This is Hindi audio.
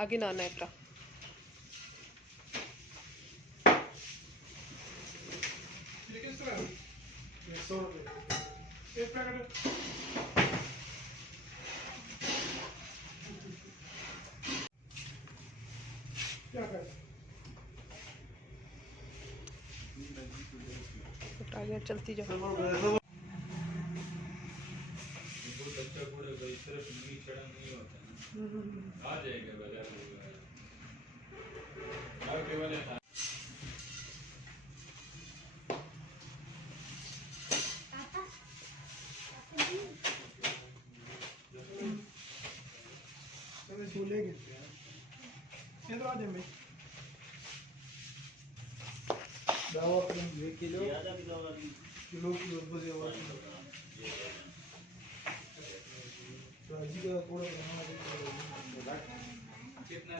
आगे ना एक पैकेट क्या कर आगे चलती जाओ। बच्चा पूरे इस तरफ नहीं चढ़ा नहीं होता ना, आ जाएगा बाजार में केवल है। झूलेंगे ये तो आ जाए दावा किलो किलो किलो भाजी का पूरा बनाना कितना